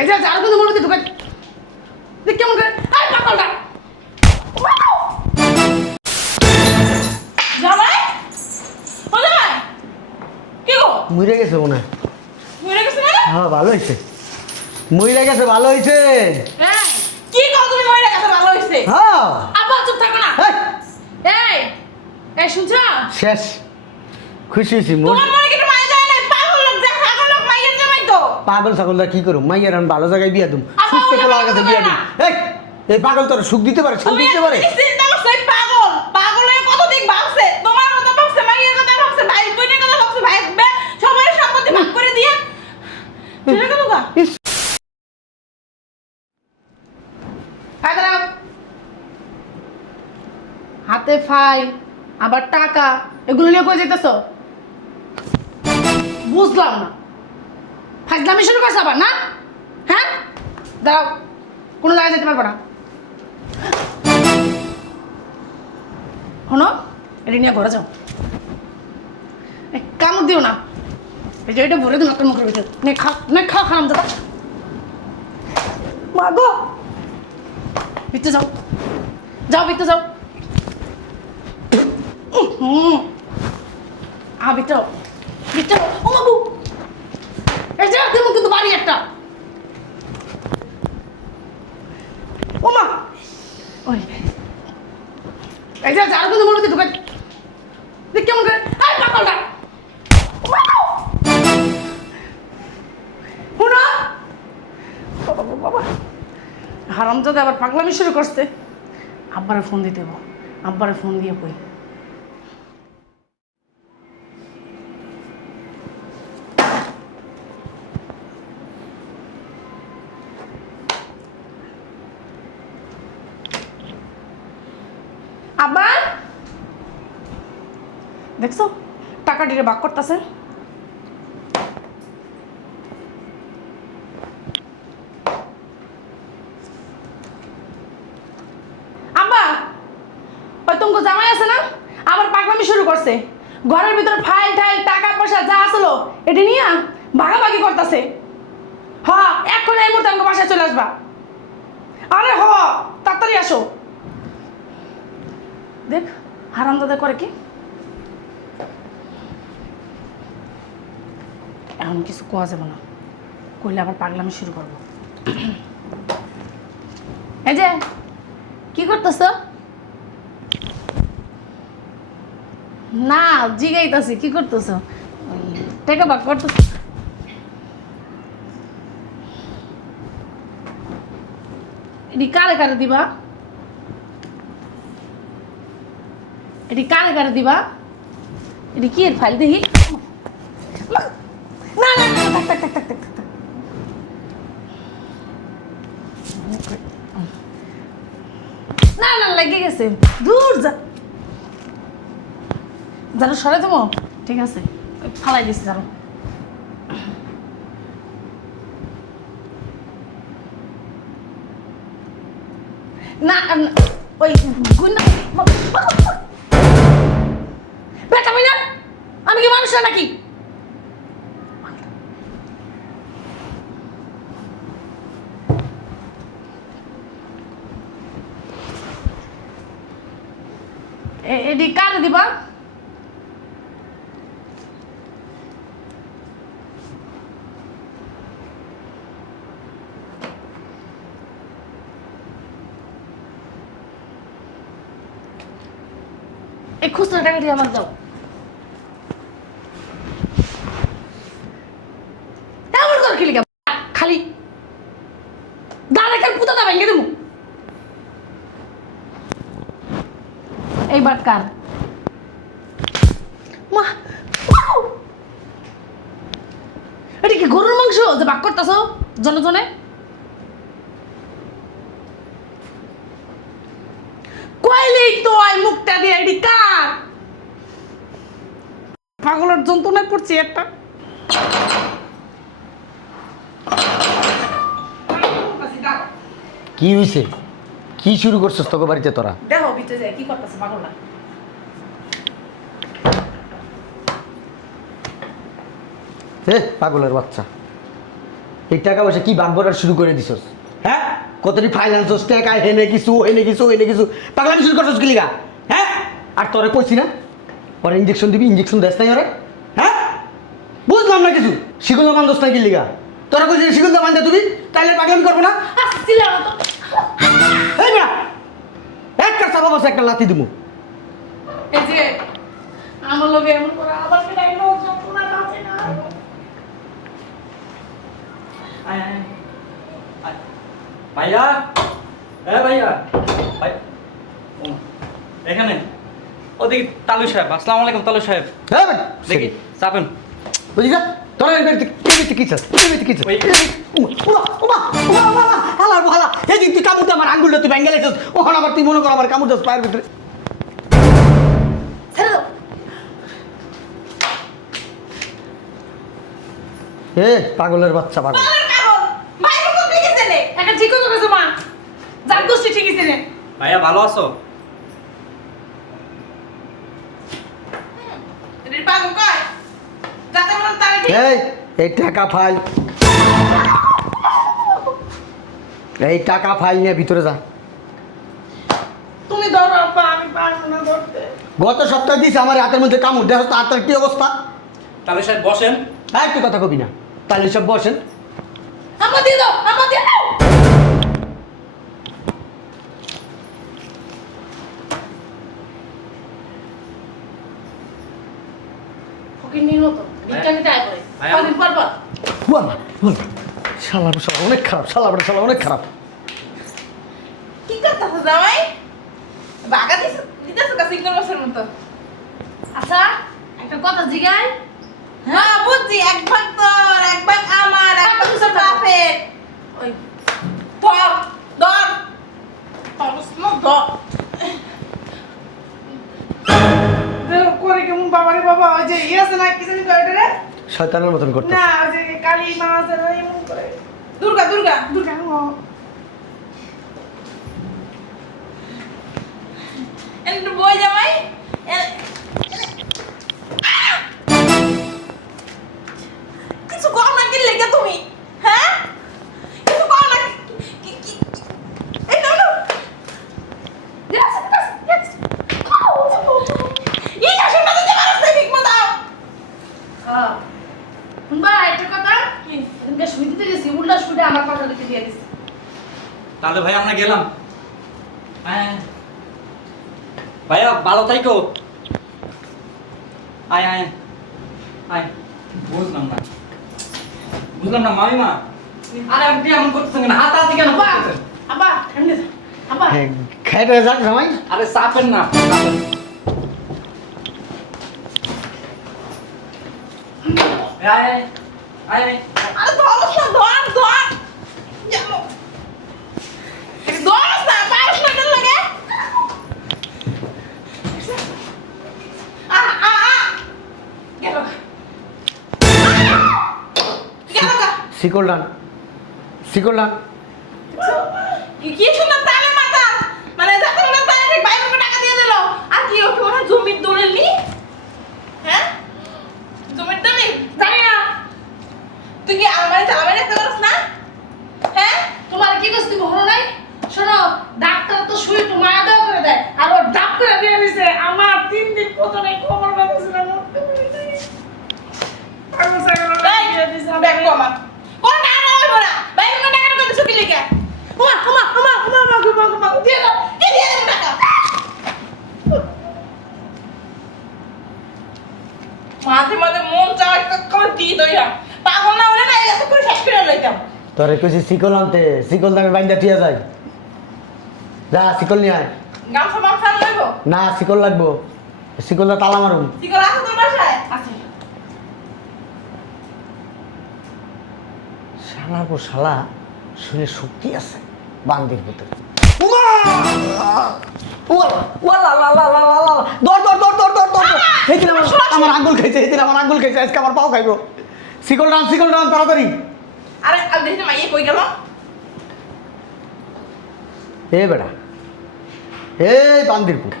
এই যে যার কিন্তু মনে হচ্ছে ঢুকে দেখ কেমন করে আয় পাগলটা জামাই ও জামাই কি গো মরে গেছে মনে হয়। মরে গেছে মানে হ্যাঁ ভালো হয়েছে, মরে গেছে ভালো হয়েছে। হ্যাঁ কি গো তুমি মরে গেছে ভালো হইছে হ্যাঁ আব্বা চুপ থাকো না হেই, এই এই শুনছো শেষ খুশি হয়েছি। তোমার মনে কি মায়া যায় না পাগল লোক যা পাগল লোক মাইয়ের জামাই তো পাগল ছাগলটা কি করুম, মাইয়ার আমি ভালো জায়গায় বিয়া দুম, আবার সুস্থ ওরা কোলা পাগল কাছে করে বিয়া দুম। না। এই পাগল তোর সুখ দিতে পারে, শান্তি দিতে পারে। তুমি চিন্তা করছো এই পাগল পাগলের কত দিক ভাবছে তোমার কথা ভাবছে মাইয়ের কথা ভাবছে ভাই বোনের কথা ভাবছে ভাই সবাই সম্পত্তি ভাগ করে দিয়ে চলে গেল গা ইস, হাতে ফাইল আবার টাকা এগুলো নিয়ে কই যেতেছ বুঝলাম না ফাজলামি শুরু করছ আবার না হ্যাঁ দাঁড়াও কোনো জায়গায় যেতে পারবো না শোনো এটা নিয়ে ঘরে যাও কামড় দিও না এই যে এটা ভরে দিন একটা মুখের ভিতরে নে খাও খারাম দাদা মা গো ভিতরে যাও যাও ভিতরে যাও ভিতরে ভিতরে ও বাবু এই যে তুমি কিন্তু বাড়ি একটা ও মা ওই এই যে যার কিন্তু মনে হচ্ছে ঢুকে দেখ কেমন করে আয় পাগলটা শোনো বাবা হারামজাদা আবার পাগলামি শুরু করছে আব্বারে ফোন দিতে হবো আব্বারে ফোন দিয়ে কই আব্বা দেখছো টাকা ডিরে বাক করতেছে আব্বা ওই তোমাকে জামাই আছে না আবার পাগলামি শুরু করছে ঘরের ভিতরে ফাইল টাইল টাকা পয়সা যা আসলো এটা নিয়ে ভাগাভাগি করতেছে হ্যাঁ এখন এই মুহূর্তে আমাকে বাসায় চলে আসবা আরে হ তাড়াতাড়ি আসো দেখ হারাম দাদা করে কি এখন কিছু কোয়া যাবে না কইলে আবার পাগলামি শুরু করবো এই যে কি করতেছ না জিগাইতাছি কি করতেছ টাকা বাক করতেছ এটি কারে কারে দিবা এটি কারে কারে দিবা এটি কি এর ফাইল দেখি না না না থাক থাক থাক থাক থাক থাক না না লেগে গেছে দূর যা জানো সরে যাবো ঠিক আছে ফালাই দিছি জানো না ওই গুন্ডা বেটা না আমি কি মানুষ না নাকি এটি কারে দিবা এই খুচরা টাকা দিয়ে আমার দাও এমন করে খেলি খালি দাঁড়া কাল পুতা দা ভেঙে দেবো এইবার কার মা এটা কি গরুর মাংস যে ভাগ করতেছ জনে জনে কইলেই তো আই মুখটা দিয়ে এটি কার পাগলের যন্ত্রণায় পড়ছি একটা কি হয়েছে, কি শুরু করছিস তোকে বাড়িতে তোরা? দেখো ভিতরে যায় কি করতেছে পাগলটা এ পাগলের বাচ্চা, এই টাকা পয়সা কি ভাগ বড়ার শুরু করে দিছস? হ্যাঁ, কতটি ফাইন্যান্স টাকা হেনে কিছু হেনে কিছু হেনে কিছু পাগলামি শুরু করছস কি লিগা? হ্যাঁ, আর তোরে কইছি না ওরে ইঞ্জেকশন দিবি, ইঞ্জেকশন দেস নাই ওরে? হ্যাঁ, বুঝলাম না কিছু। শিকুল মান দোষ নাই কি লিগা? তোরা কইছিস শিকুল মান দে তুমি, তাইলে পাগলামি করবো না? আসছিল না তো। এই না, একটা চাপা বসে একটা লাথি দিমু। এই যে আমার লগে এমন করে আবার কি নাই লোক যন্ত্রণা আছে না। আয় আয় আয়। ভাইয়া ভাইয়া ভাই ও, এখানে ওদিকে তালু সাহেব। আসসালামু আলাইকুম তালু সাহেব। হ্যাঁ বেটা, দেখি চাপেন। বুঝিস না? তোরা এর বেড়ে কি চাস? কি চাস? ওই হালা হালা এই যে তুই কামড় আমার আঙ্গুলটা তুই ভেঙে লেছিস, ওখান আবার তুই মনে কর আমার কামড় দাস পায়ের ভিতরে। ছেড়ে দাও। এ পাগলের বাচ্চা পাগল। বাইরে কোন দিকে গেলে? একটা ঠিক করে গেছো মা। জান গোষ্ঠী ঠিক আছে রে। ভাইয়া ভালো আছো? এর পাগল কয়। যাতে মন তারে ঠিক। এই টাকা ফাইল, এই টাকা ফাইল নিয়ে ভিতরে যা। তুমি ধরো আপা, আমি পারবো না ধরতে। গত সপ্তাহে দিস আমার হাতের মধ্যে কামড়, দেখো তো হাতের কি অবস্থা। তালু সাহেব বসেন। হ্যাঁ, একটু কথা কবি না, তাহলে সব বসেন। আমা দিয়ে দাও, আমা দিয়ে দাও। ফকির নির মতো ভিক্ষা নিতে আয় করে। ভাই, কদিন পর পর। বল বল, শালা শালা অনেক খারাপ, শালা শালা অনেক খারাপ। কি করতেছ জামাই? বাগা দিতেছ কা সিঙ্গল বছর মতো। আচ্ছা, একটা কথা জিগাই। হ্যাঁ বুঝছি, এক ভাগ তোর, এক ভাগ আমার, এক ভাগ তোর বাপের। ওই ধর ধর ধর করে কেমন বাবারে বাবা, ওই যে ইয়ে আছে না, কি জানি কয় রে? শয়তানের মতন করতে। না, ওই যে কালী মা আছে না, এমন করে। দুর্গা দুর্গা দুর্গা। একটু বই জামাই। কিছু কর না কি লেগে তুমি? হ্যাঁ, কিছু কর না। এই নাও নাও। Glass glass glass. এই আসলে না দিতে পারছ না ঠিক মতো। হ্যাঁ শুনবা একটা কথা কি? এদিকে শুইতে গেছি, উল্টা শুইতে আমার কথা দিতে দিয়ে দিছি। তাহলে ভাই আমরা গেলাম। আয় ভাইয়া ভালো থাইকো। আয় আয় আয়। বুঝলাম না মামিমা। আরে আপনি এমন করতেছেন কেন? হাতাহাতি কেন আব্বা করতেছেন? আব্বা এমনি যা। আব্বা হ্যাঁ, খাইতে যাক জামাই। আরে চাপেন না চাপেন। আয় আয় আয় আয়। আরে ধরস না, ধর ধর। যাও। ধরস না, পারস না কেন লাগে? গেল গা। শিকল ডান, শিকল ডান। কি সুন্দর তালে মাথা, মানে যাতে মনে তালে ঠিক 22 টাকা দিয়ে দিল। আর কি ওকে মনে হয় জমির দলিল নি? হ্যাঁ, জমির দলিল জানি না। তুই কি আমার চালাবে রাখতে পারছ না? হ্যাঁ, তোমার কি কষ্ট হলো নাই? শোনো, ডাক্তার তো শুই তো মায়া দেওয়া করে দেয়, আর ও ডাক করে দিয়ে দিছে। আমার 3 দিন প্রথমে কোমর ব্যথা ছিল, নড়তে পারি নাই। পাগল ছাগল দিয়ে দিছে ব্যাগ কমা। কোন টাকা হইব না, 22 টাকা করে দিছো কি লিখে? ওমা দিয়ে দাও, দিয়ে দাও টাকা। মাঝে মাঝে মন চায় করে দিয়ে দইয়া, পাগল না হলে না এত করে শেষ করে লইতাম। তোরে কইছি শিকল আনতে, শিকল দামে বাইন্দা থিয়া যায়। যা শিকল নিয়ে আয়। গামছা মামছা লইব? না, শিকল লাগবো, শিকলটা তালা মারুম। শিকল আছে তোর বাসায়? আছে। শালা গো শালা, শুনে শক্তি আছে বান্দির ভিতরে। আমার আঙ্গুল খাইছে, সেদিন আমার আঙ্গুল খাইছে, আজকে আমার পাও খাইবো। শিকল ডান তাড়াতাড়ি। আরে আমি দেখি না মাইয়ে কই গেল? এ বেড়া, এই বান্দির পুত,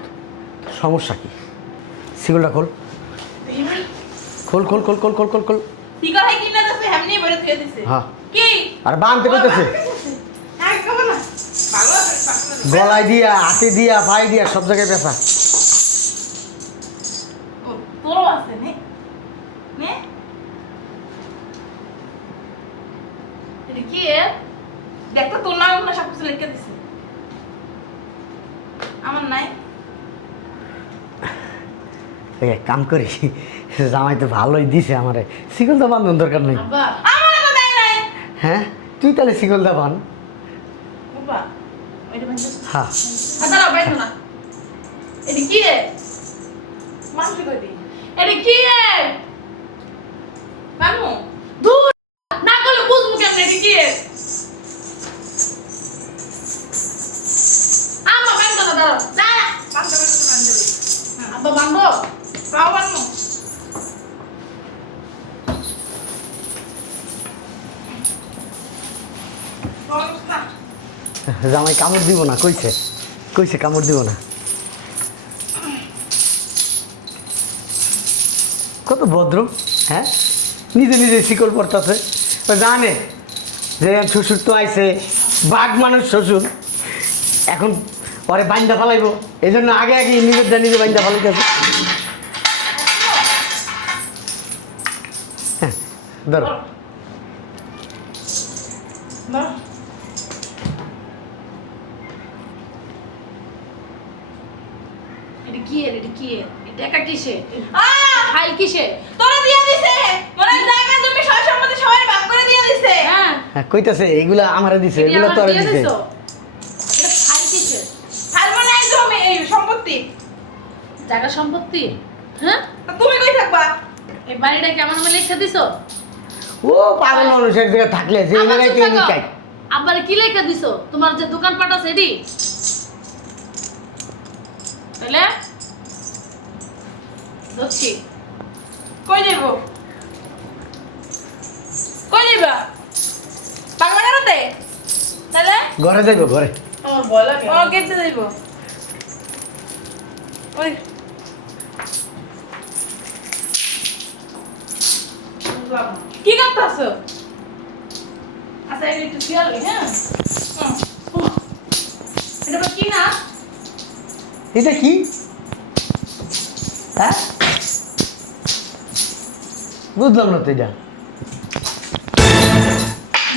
সমস্যা কি? শিকলটা খোল, দেখি ভাই, খোল খোল খোল খোল খোল খোল খোল। শিকল হয় কিনা আছে এমনি বলে দিয়ে দিছে হ্যাঁ। কি আর বানতে কইতেছে একদম না ভালো আছে গলায় দিয়া হাতে দিয়া পায়ে দিয়া সব জায়গায় পেঁচা। ও তোর আছে নে নে এটা কি দেখতো তোর নাম না সব কিছু লিখে দিছে আমার নাই এই এক কাম করি, জামাই তো ভালোই দিছে আমারে, শিকলদা বান্ধন দরকার নেই। আব্বা আমার তো দেয় নাই হ্যাঁ তুই তাহলে শিকলদা বান। বাবা ওইটা বান্ধব হ্যাঁ দাঁড়াও বাইতো না। এটা কি রে? মানুষ কই দি এটা কি রে? মামু দূর না করলে বুঝবো কেমনে এটা কি রে? আম্মা বাইতো না, দাঁড়াও। দাঁড়া বান্ধব তো বান্ধব আব্বা বান্ধব পাও বান্ধব জামাই কামড় দিব না কইছে, কইছে কামড় দিব না। কত ভদ্র, হ্যাঁ নিজে নিজে শিকল পড়তেছে, জানে যে শ্বশুর তো আইছে, বাঘ মানুষ শ্বশুর, এখন পরে বাইন্দা ফালাইব, এই জন্য আগে আগে নিজেরটা নিজে বাইন্দা ফালাইতেছে। হ্যাঁ ধরো এটা কি রে? এটা কি রে? এটা একা কিসে? আ খাই কিসে? তোরা দিয়ে দিছে মনে হয় জায়গা জমি সব সম্পত্তি সবাই ভাগ করে দিয়ে দিছে হ্যাঁ হ্যাঁ কইতাছে এইগুলা আমারে দিছে, এটা এগুলো আমার তোরে দিয়ে দিছে। দিছো? এটা খাই কিসে? হালমো নাই জমি এই সম্পত্তি জায়গা সম্পত্তি? হ্যাঁ তা তুমি কই থাকবা এই বাড়িটা কি আমার নামে লিখে দিছো? ও পাগল মানুষ এক জায়গায় থাকলে যে আবার জায়গায় চুপ কেউ থাকো। নিকাই। আব্বারে কি লিখে দিছো? তোমার যে দোকানপাট আছে এডি? তাহলে দচ্ছি কই যাইব কই যাইবা বাগবাড়াতে তাহলে ঘরে যাইব ঘরে। আমার ভয় লাগে। ও কেটে যাইব ওই কি করতেছো আচ্ছা এটা একটু খেয়াল রে, হ্যাঁ হুম শোনো। এটা আবার কি না? এটা কি? হ্যাঁ বুঝলাম না তো এটা।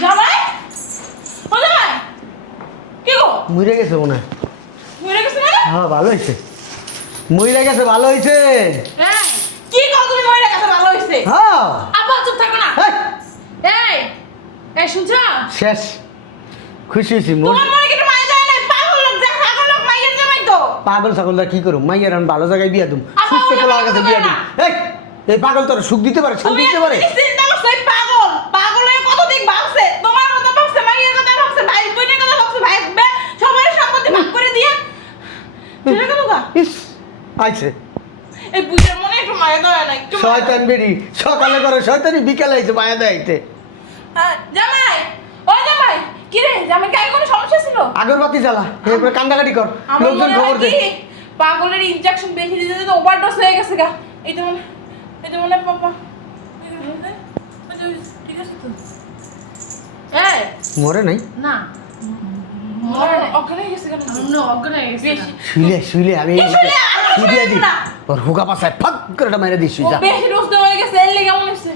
জামাই ও জামাই কি গো মরে গেছে মনে হয়। মরে গেছে মানে হ্যাঁ ভালো হয়েছে, মরে গেছে ভালো হয়েছে। হ্যাঁ কি গো তুমি মরে গেছে ভালো হইছে হ্যাঁ আব্বা চুপ থাকো না। এই, এই এই শুনছ? শেষ খুশি হয়েছি। তোমার মনে কি মাই যায় না পাগল লোক যা পাগল লোক মাইয়ের জামাই তো পাগল ছাগলটা কি করুম, মাইয়ার আমি ভালো জায়গায় বিয়া দুম, আবার সুস্থ ওরা পোলার কাছে পাগল বিয়া করে দুম। না। এই পাগল তোর সুখ দিতে পারে, শান্তি তুমি দিতে পারে? চিন্তা করছো এই পাগল পাগলের কত দিক ভাবছে তোমার কথা ভাবছে মাইয়ের কথা ভাবছে ভাই বোনের কথা ভাবছে ভাই সবার সম্পত্তি ভাগ করে দিয়ে চলে গেল গা ইস আইছে এই বুঝের মনে একটু মায়া দেওয়া না একটু মায়া দাও। শয়তান বেরি, সকালে করে শয়তানি, বিকালে আইছে মায়া দেয়তে। হ্যাঁ, জামাই ও জামাই কি রে জামাই কি কোনো সমস্যা ছিল আগরবাতি জ্বালা, এরপরে কান্দাকাটি কর, আমার লোকজন মনে খবর হয় দে। কি পাগলের ইনজেকশন বেশি দিতে দিতে ওভারডোজ হয়ে গেছে গা এটা মনে পাপা ঠিক আছে তো এই মরে নাই, না মরে নাই। ওখানে গেছে কেন অন্য অজ্ঞান হয়ে গেছে বেশি না। শুইলে শুইলে আমি কি শুইলে? আর শুইলে দি শুইলে না। ওর হুকা পাশায় ফাক করে একটা মেরে দিস, ও শুইতা। বেশি ডোজ দেওয়া হয়ে গেছে এর লেগে কেমন হচ্ছে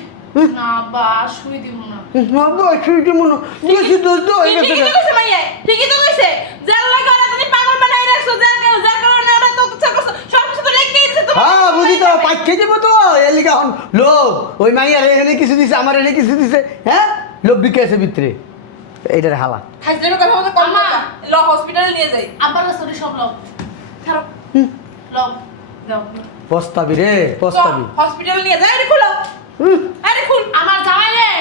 না বা শুই দিব না। বাবা শুইতে মনে বেশি দোষ তো হয়ে গেছে। ঠিকই তো কইছে মাইয়া ঠিকই তো কইছে যার লাগে ওরা তুমি পাগল বানাই রাখছো যার কারণে ওরা তো কিছু করছো সব কিছু তো লেগে গেছে তো হ্যাঁ বুঝি তো, পাইকে যাবো তো এর লিগে এখন লোক ওই মাইয়ার এনে কিছু দিছে, আমার এনে কিছু দিছে, হ্যাঁ লোক বিকে আছে ভিতরে, এইটার হালা। হাজবেন্ডের কথা মতো কম আম্মা। ল হসপিটালে নিয়ে যাই আব্বার সরি সব লও খারাপ লও দাও। পস্তাবি রে পস্তাবি। হসপিটালে নিয়ে যাই আরে খুলো আরে খুল আমার জামাই রে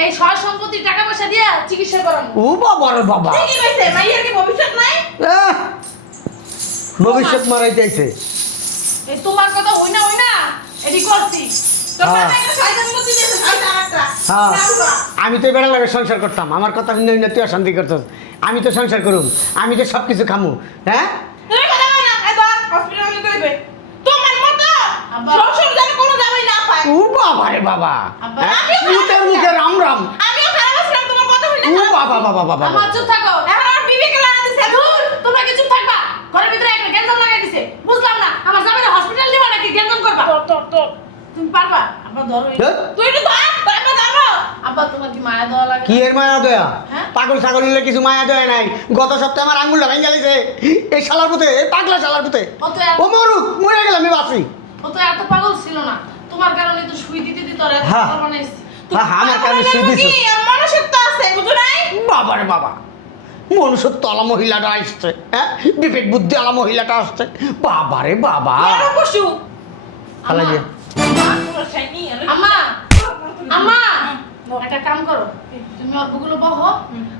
এই সয় সম্পত্তি টাকা পয়সা দিয়া চিকিৎসা করানো। ও বাবা রে বাবা, ঠিকই কইছে মাইয়ার কি ভবিষ্যৎ নাই আহ, ভবিষ্যৎ মারাইতে আইছে। এই তোমার কথা হই না এডি করছি। তোর হ্যাঁ। বাবা একটা শয়তান বুদ্ধি দিয়েছে শয়তান একটা হ্যাঁ কাউরা। আমি তো বেড়া লাগে সংসার করতাম, আমার কথা শুনে না তুই অশান্তি করছিস, আমি তো সংসার করুম, আমি তো সব কিছু খামু। হ্যাঁ তুমি কথা বল না এই ধর হসপিটালে নিতে হইবে তোমার মতো আব্বা। শ্বশুর যেন কোনো জামাই না পায় থাক। ও বাবা রে বাবা আব্বা, হ্যাঁ? আমিও খারাপ মুখে আছি মুখে না। রাম রাম আমিও খারাপ আছিলাম, তোমার কথা শুনে ও খারাপ বাবা আছি। বাবা বাবা আমার চুপ থাকো। এখন আমার বিবেকে লাগা দিছে। ধুর, তোমরা কি চুপ থাকবা? ঘরের ভিতরে একটা গ্যাঞ্জাম লাগাই দিছে। বুঝলাম না, আমার জামাইরে হসপিটাল নিবা নাকি গ্যাঞ্জাম করবা? তুমি পারবা? আব্বা ধরো। হ্যাঁ? তুই একটু ধর, তারপর ধরো। আব্বা তোমার কি মায়া দেওয়া লাগে? কি এর মায়া দয়া হ্যাঁ? পাগল ছাগল নিলে কিছু মায়া দয়া নাই গত সপ্তাহে আমার আঙ্গুল লাগাই গেছে এই শালার পুতে এই পাগলা শালার পুতে ও তো এত- ও মরুক মরে গেলাম আমি বাঁচি ও তো এত পাগল ছিল না। তোমার কারণে তো সুই দিতে দিতে ওর এত হ্যাঁ। পাগল বানাইছে। হ্যাঁ হ্যাঁ আমার কারণে সে দিছে কি, আমার মনুষ্যত্ব আছে, বুঝো নাই? বাবা রে বাবা মনুষ্যত্ব আলা মহিলাটা আসছে হ্যাঁ বিবেক বুদ্ধি আলা মহিলাটা আসছে বাবা রে বাবা বড় পশু। খালা গিয়ে তোর শাইনি, আমি- আম্মা, আম্মা, একটা কাম করো। তুমি অল্প গুলো বহো,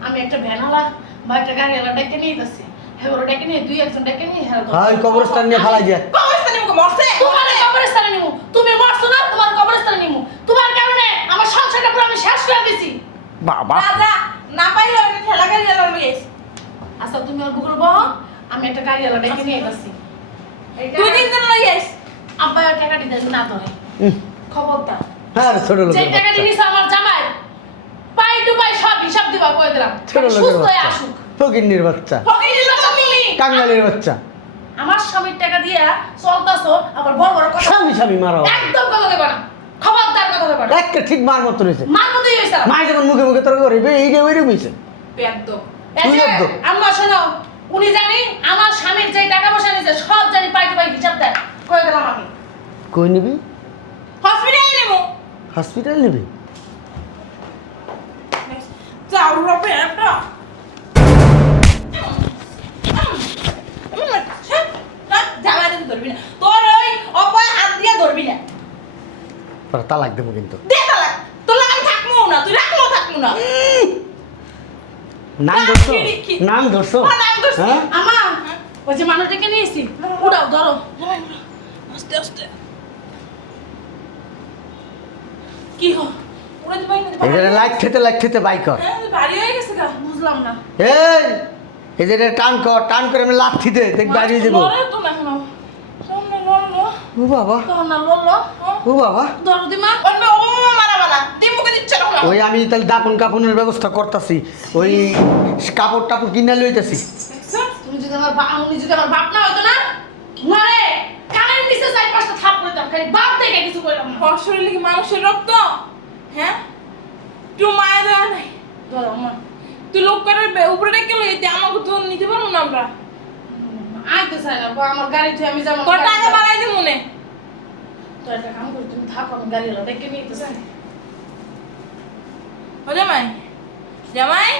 আমি একটা ভ্যানালা বা একটা গাড়িওয়ালা ডেকে নিয়ে যাচ্ছি। হ্যাঁ, ওরা ডেকে নিয়ে দুই একজন ডেকে নিয়ে হ্যাঁ হ্যাঁ ওই কবরস্থান নিয়ে ফালাই দিয়ে কবরস্থানে মুখে মরছে। তোমার কবরস্থানে নিমু। তুমি মরছো না, তোমার কবরস্থানে নিমু। তোমার কারণে আমার সংসারটা পুরো আমি শেষ করে দিছি। বাবা রাজা, না পাইলে ওটা ঠেলা গাড়ি চালানো লইস। আচ্ছা তুমি অল্প গুলো বহো, আমি একটা গাড়িওয়ালা ডেকে নিয়ে যাচ্ছি। তুই তিনজন লইস। আব্বা আর টাকা দিতে না ধরে। হুম, খবরদার। হ্যাঁ ছোট যে লোকের টাকা বাচ্চা দিনিস আমার জামাই, পাই টু পাই সব হিসাব দিবা কই দিলাম। ছোট লোকের সুস্থ হয়ে বাচ্চা আসুক। ফকিন্নির বাচ্চা ফকির দিল তুমি। কাঙ্গালের বাচ্চা আমার স্বামীর টাকা দিয়া চলতাছো, আবার বড় বড় কথা স্বামী স্বামী মারা একদম কথা দেবা না। খবরদার কথা দেবা না। একটা ঠিক মার মতো রয়েছে মার মতোই হইছে। মায় যখন মুখে মুখে তর্ক করে এইটা ওইরকম হয়েছে বেয়াদব। এই যে, তুই একদম। আম্মা শোনো, উনি জানি আমার স্বামীর যে টাকা পয়সা নিছে সব জানি পাই টু পাই হিসাব দেয়। কই দিলাম আমি। কই নিবি হসপিটালে নেবো। হসপিটাল নিবি যাও রবে একটা। জামাই ধরবি না, তোর ওই অপয় হাত দিয়ে ধরবি না। তোর তালাক দেবো কিন্তু দে তালাক, তোর লাগা আমি থাকবো না, তুই রাখলেও থাকবো না। নাম ধরছো কি? নাম ধরছো হ্যাঁ, নাম ধরছি। হ্যাঁ আম্মা, ওই যে মানুষটাকে নিয়েছি, উড়াও ধরো। আস্তে আস্তে। কি হো? উড়ে তো বাইরে এটা লাইট খেতে বাই কর হ্যাঁ, ভারী হয়ে গেছে গা। বুঝলাম না। এই যে এটা টান করে আমি লাথি দে দেখ দাঁড়িয়ে দেবো লড়ে তো না এখনো। সামনে লড়লো। ও বাবা তখন না লড়লো। ও বাবা ধরো দিমা। অন্য ও মারা মারা। দিমুকে দিচ্ছে না এখন। ওই আমি তাহলে দাপন কাপনের ব্যবস্থা করতেছি ওই কাপড় টাপড় কিনে লইতেছি তুমি যদি আমার উনি যদি আমার বাপ না হইতো না, মারে কানের নিচে চার পাঁচটা থাপ করে দাম, খালি বাপ থেকে কিছু কইলাম না। ওর শরীরে কি মানুষের রক্ত? হ্যাঁ? তুই মায়ের দেওয়া নাই। ধরো আম্মা। তুই লোক করে উপরে ডেকে লই, এতে আমাকে তো নিতে পারবো না আমরা। আইতে চাই না, আমার গাড়ি থেকে আমি যাবো। তোর টাকা বাড়াই দে মনে। তো একটা কাম করি, তুমি থাকো, আমি গাড়ি হলো ডেকে নিয়ে চাই। ও জামাই, জামাই